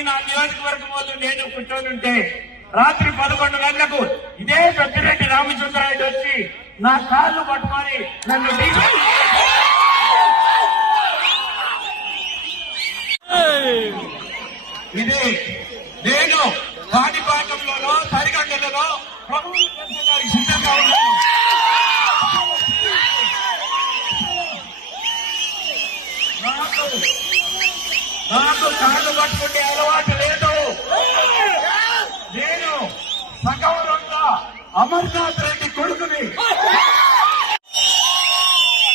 మంది నా నియోజకవర్గం వాళ్ళు నేను కూర్చొని ఉంటే రాత్రి పదకొండు గంటలకు ఇదే పెద్దిరెడ్డి రామచంద్రరాయుడు వచ్చి నా కాళ్ళు పట్టుకొని నన్ను ఇది నేను కాణిపాకంలోనో సరిగంటలలో ప్రభుత్వం పెంచడానికి సిద్ధంగా ఉన్నాను. నాకు నాకు కాళ్ళు పట్టుకుంటే అలవాటు లేదు. నేను సగౌరవంగా అమర్నాథ్ రెడ్డి కొడుకుని.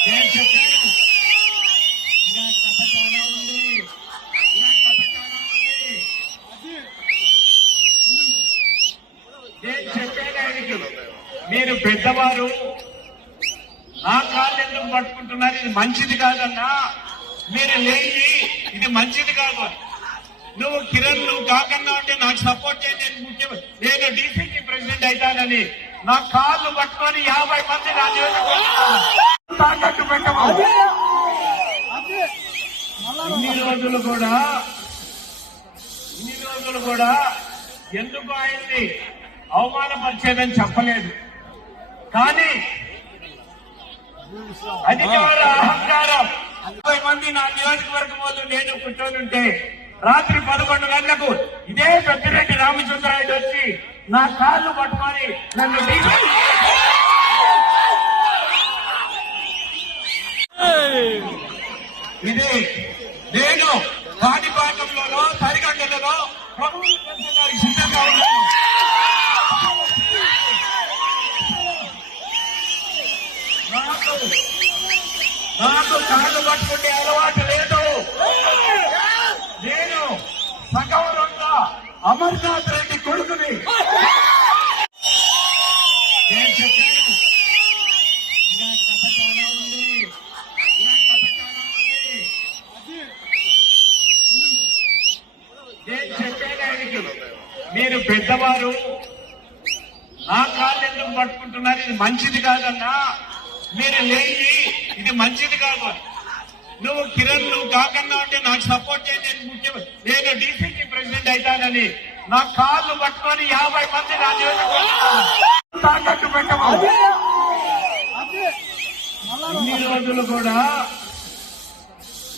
నేను చెప్పాను. ఇలా కథ చాలా ఉంది ఇలా కథ చాలా ఉంది నేను చెప్పాను ఆయనకి మీరు పెద్దవారు నా కాళ్ళు ఎందుకు పట్టుకుంటున్నారు? ఇది మంచిది కాదన్నా. మీరు లేచి ఇది మంచిది కాదు. నువ్వు కిరణ్ నువ్వు కాకుండా ఉంటే నాకు సపోర్ట్ చేయండి నేను ముఖ్యమంత్రి నేను డీసీసీ ప్రెసిడెంట్ అవుతానని. నా కాళ్ళు పట్టుకొని యాభై మంది నా తాకట్టు పెట్టమని. ఇన్ని రోజులు కూడా ఇన్ని రోజులు కూడా ఎందుకు ఆయన్ని అవమానపరిచేదని చెప్పలేదు. కానీ అధికార అహంకారం. మంది నా నియోజకవర్గం వాళ్ళు నేను కూర్చొని ఉంటే రాత్రి పదకొండు గంటలకు ఇదే పెద్దిరెడ్డి రామచంద్రారెడ్డి వచ్చి నా కాళ్ళు పట్టుకొని నన్ను ఇది నేను కాణిపాకంలోనో సరిగంటలలో ప్రభుత్వం సిద్ధంగా ఉన్నాను. నాకు నాకు కాళ్ళు పట్టుకుంటే అలవాటు లేదు. నేను సగౌరవంగా అమర్నాథ్ రెడ్డి కొడుకుని. నేను చెప్పాను. ఇలా కథ చాలా ఉంది. ఇలా కథ చాలా ఉంది. నేను చెప్పాను ఆయనకి మీరు పెద్దవారు నా కాళ్ళు ఎందుకు పట్టుకుంటున్నారు? ఇది మంచిది కాదన్నా. మీరు లేని ఇది మంచిది కాదు. నువ్వు కిరణ్ నువ్వు కాకన్నా ఉంటే నాకు సపోర్ట్ చేయండి నేను ముఖ్యమంత్రి నేను డీసీసీ ప్రెసిడెంట్ అవుతానని. నా కాళ్ళు పట్టుకొని యాభై మంది నా తాకట్టు ఇన్ని రోజులు కూడా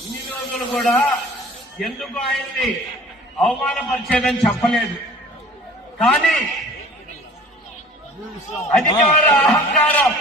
ఇన్ని రోజులు కూడా ఎందుకు ఆయన్ని అవమానపరిచేదని చెప్పలేదు. కానీ అధికార అహంకారం